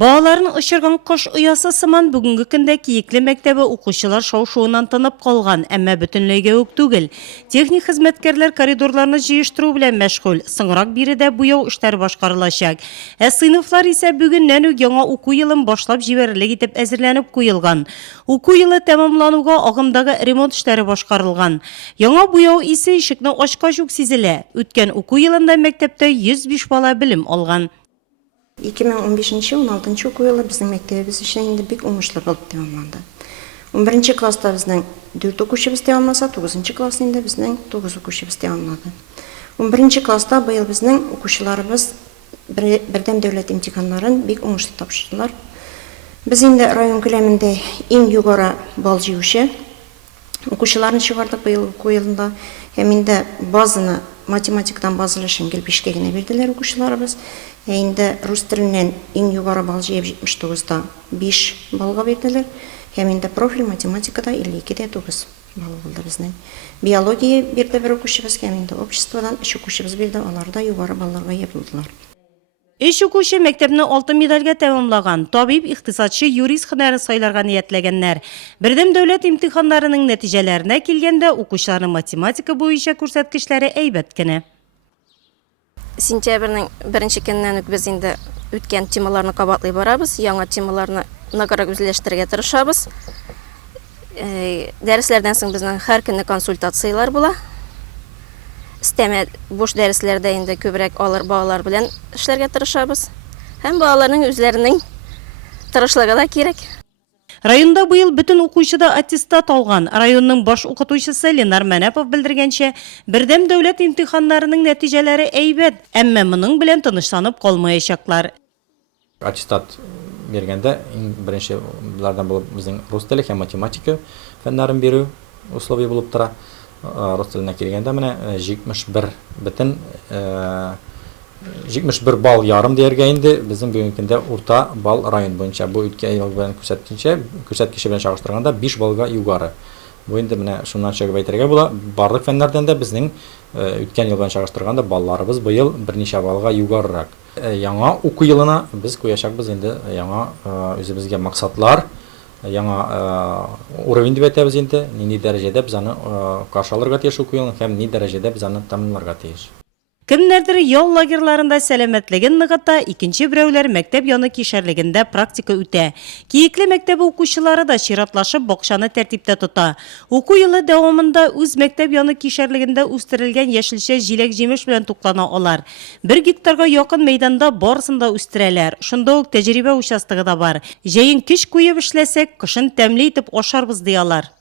Bağların ışırgan qoş uyası sıman бүгінгі күнде Киіклі мектебі оқушылар шау-шуынан тынып қалған, әмі бүтінліге өк түгіл. Техник хизметкерлер коридорларны жиыштыру білен мәшғүл, сыңырақ биредә буяу эшләр башкарылачак. Сыйныфлар исә бүгеннән үк яңа уку елын башлап җибәрерлек итеп әзерләнеп куелган. Уку елы тәмамлануга агымдагы ремонт эшләре башкарылган. Яңа буяу исе ишекне ачкач ук сизелә. Үткән уку елында мәктәптә 105 бала белем алган. 2015-16 оқу жылы біздің мектебіміз ішінде бек оңышлы болып тамамланды. 11 класста біздің 4 оқушыбыз тамамласа, 9 классында біздің 9 оқушыбыз тамамлады. 11 класста биыл біздің оқушыларыбыз бірден дәулет имтиханнарын бек оңышлы тапшырдылар. Біз енді район көлемінде ең югары бал жиюшы оқушыларын шығардық биыл оқу жылында. Hem indi bazını matematikten bazılışın gelip işkegine verdiler okuşlarımız. Indi Rus tilinden en yukarı bal jeyip 79'da 5 balga verdiler. Hem indi profil matematikada 52'de 9 bal oldu bizden. Biyologiya bir bir okuşumuz, hem indi обществодан 3 okuşumuz verdi. Onlar da yukarı ballarga yapıldılar. Эш укучы мәктәпне алтын медальгә тәмамлаган, табиб, иктисадчы, юрист һөнәрен сайларга ниятләгәннәр. Бердәм дәүләт имтиханнарының нәтиҗәләренә килгәндә укучыларның математика буенча күрсәткечләре әйбәт кенә. Сентябрьнең 1 көннән үк без инде үткән темаларны кабатлый барабыз, яңа темаларны ныграк үзләштерергә тырышабыз. Дәресләрдән соң безнең һәр көнне консультациялар була. Истәмә буш дәресләрдә инде күбрәк алыр балалар белән эшләргә тырышабыз. Һәм балаларның үзләренең тырышлыгы да кирәк. Районда быел бөтен укучыда аттестат алган. Районның баш укытучысы Ленар Мәнәпов белдергәнчә, бердәм дәүләт имтиханнарының нәтиҗәләре әйбәт, әмма моның белән тынычланып калмаячаклар. Аттестат бергәндә иң беренче булардан булып безнең рус теле һәм математика фәннәрен бирү условие булып тора. Рус теленә килгәндә менә 71 бөтен 71 бал ярым дияргә инде безнең бүгенге көндә урта бал район буенча бу үткән ел белән күрсәткече белән чагыштырганда 5 балга югары. Бу инде менә шуннан чыгып әйтергә була, барлык фәннәрдән дә безнең үткән ел белән чагыштырганда балларыбыз быел берничә балга югарырак. Яңа уку елына без куячакбыз инде яңа үзебезгә максатлар, яңа уровень дип әйтәбез инде, нинди дәрәҗәдә без аны каршы алырга тиеш уку елын һәм ни дәрәҗәдә без аны тәмамларга тиеш. Кемнәрдер ял лагерьларында сәламәтлеген ныгыта, икенче берәүләр мәктәп яны кишәрлегендә практика үтә. Киекле мәктәбе укучылары да чиратлашып бакчаны тәртиптә тота. Уку елы дәвамында үз мәктәп яны кишәрлегендә үстерелгән яшелчә җиләк-җимеш белән туклана алар. 1 гектарга якын мәйданда барысын да үстерәләр. Шунда ук тәҗрибә участогы да бар. Җәен кич куеп эшләсәк, кышын тәмле итеп ашарбыз диялар.